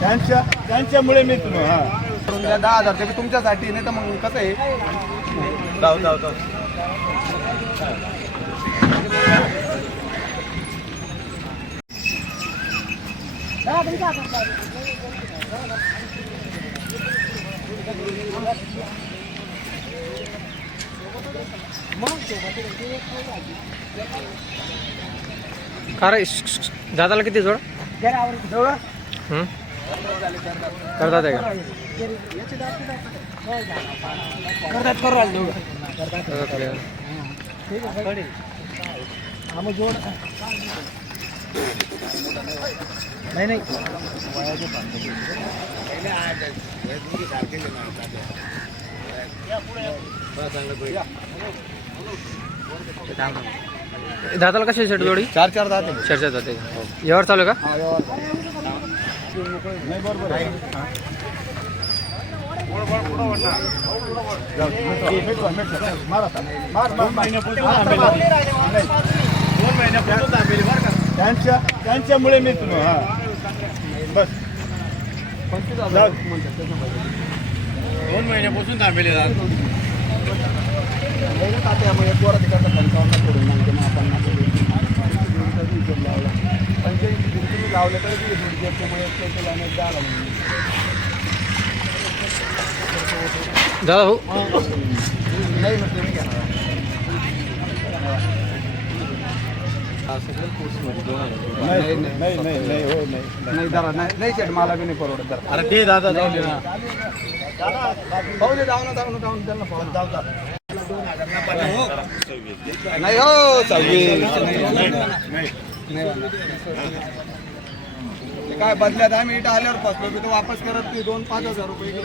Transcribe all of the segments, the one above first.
त्यांच्या त्यांच्यामुळे मी तुला हा. करून द्या दहा हजार ते बी तुमच्यासाठी नाही तर मग कसं आहे? जाऊ जाऊ जाऊ. का रे? दादाला किती जोड? हं? करतात आहे का? करतात का? नाही नाही. दादाला कशी सेट जोडी चार चार जाते चर्चा जाते यावर चालू आहे का नाही बरोबर आहे हा. जाऊ, मिटवा, मिटवा. मार आता. मार, मार, मार. नाही. त्यांच्या त्यांच्यामुळे मी तुला हा बस जाऊ. दोन महिन्यापासून थांबेले लावले तर दादा हो नाही म्हटलं मी घेणार नाही नाही नाही नाही हो. नाही नाही जरा नाही नाही शेट मला बी नाही परवडत जरा अरे ते दादा जाऊ दे जाऊ ना जाऊ ना जाऊ त्यांना जाऊ नाही हो सव्वीस. काय बदल्यात? आम्ही इथं आल्यावर फसलो मी तो वापस करत नाही. दोन पाच हजार रुपये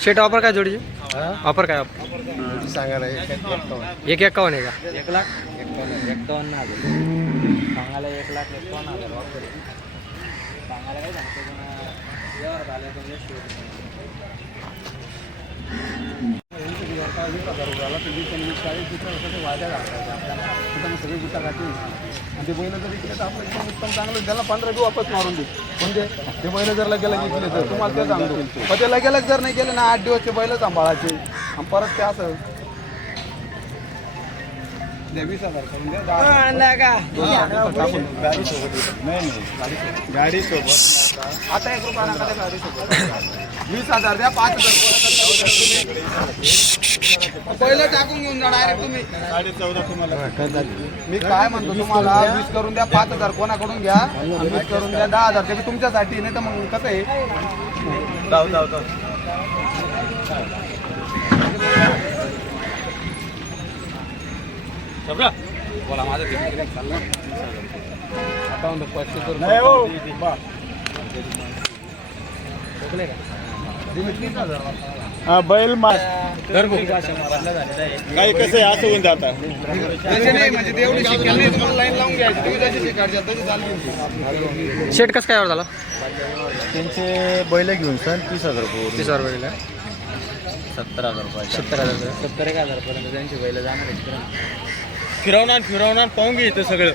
शेट ऑफ़र काय जोडीची? ऑफ़र काय offer? सांगायला एक एक्कावन्न आहे का? एक लाख? हज़ार. सांगायला एक लाख एकावन्न हज़ार वापर सांगायला काय सांगतो तर. वीस आणि चाळीस वाद्या आपल्याला. सगळे गुटा घातली आणि ते बैल जर विकले तर आपलं एकदम उत्तम चांगलं त्याला पंधरा बी वापस मारून दे. म्हणजे ते बैल जर लगेला विकले तर तुम्हाला ते सांगतो पण ते लगेला जर नाही गेले ना आठ दिवस ते बैल सांभाळायचे. आणि परत ते असं वीस हजार गाडी सोबत आता. एक रुपया गाडी सोबत? वीस हजार द्या पाच हजार. पहिलं टाकून घेऊन जा डायरेक्ट तुम्ही. साडे चौदा तुम्हाला. मी काय म्हणतो तुम्हाला वीस करून द्या पाच हजार कोणाकडून घ्या आणि वीस करून द्या दहा हजार ते बी तुमच्यासाठी नाही तर मग कसं आहे? जाऊ जाऊ जाऊ. बोला माझं पस्तीस हो. बा. हा बैल मास काही कसं आहे असं होऊन नाही म्हणजे शेट कसं काय झाला? त्यांचे बैल घेऊन सण तीस हजार रुपये तीस हजार रुपये सत्तर हजार रुपये. सत्तर हजार रुपये. सत्तर एक हजारपर्यंत त्यांची बैल जाणार आहेत. फिरवणार फिरवणार पाहून घे इथं सगळं.